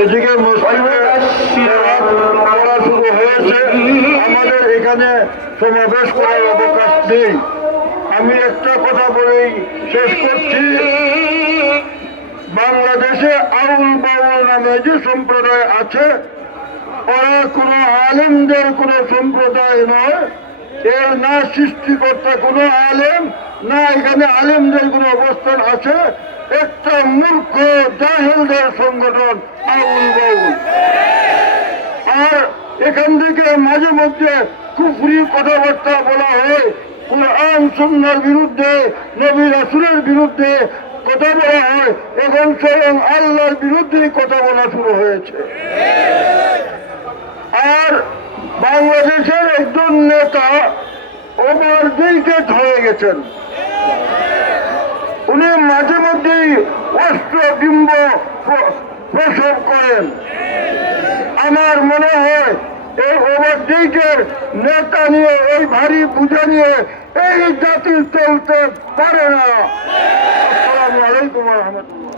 এদিকে মুসলিমের করা শুরু হয়েছে, আমাদের এখানে সমাবেশ করার অবকাশ নেই। আমি একটা কথা বলেই শেষ করছি, বাংলাদেশে আউল বাউল নামে যে সম্প্রদায় আছে, ওরা কোনো আলেমদের কোনো সম্প্রদায় নয়। এর না সৃষ্টিকর্তা কোনো আলেম, না এখানে আলেমদের কোনো অবস্থান আছে। একটা মূর্খ জাহেলদের সংগঠন আউল বাউল। আর এখান থেকে মাঝে মধ্যে কুফরি কথাবার্তা বলা হয়, কুরআন সুন্নাহর বিরুদ্ধে, নবী রাসূলের বিরুদ্ধে কথা বলা হয়। এখন স্বয়ং আল্লাহর বিরুদ্ধেই কথা বলা শুরু হয়েছে। আর বাংলাদেশের একজন নেতা ওমর ডেকেট হয়ে গেছেন। উনি মাঝে মধ্যেই অস্ত্রবিম্ব প্রসব করেন। আমার মনে হয় এই ওমর ডেকের নেতা নিয়ে, এই ভারী পূজা নিয়ে এই জাতি চলতে পারে না। আসসালামু আলাইকুম ওয়া রাহমাতুল্লাহ।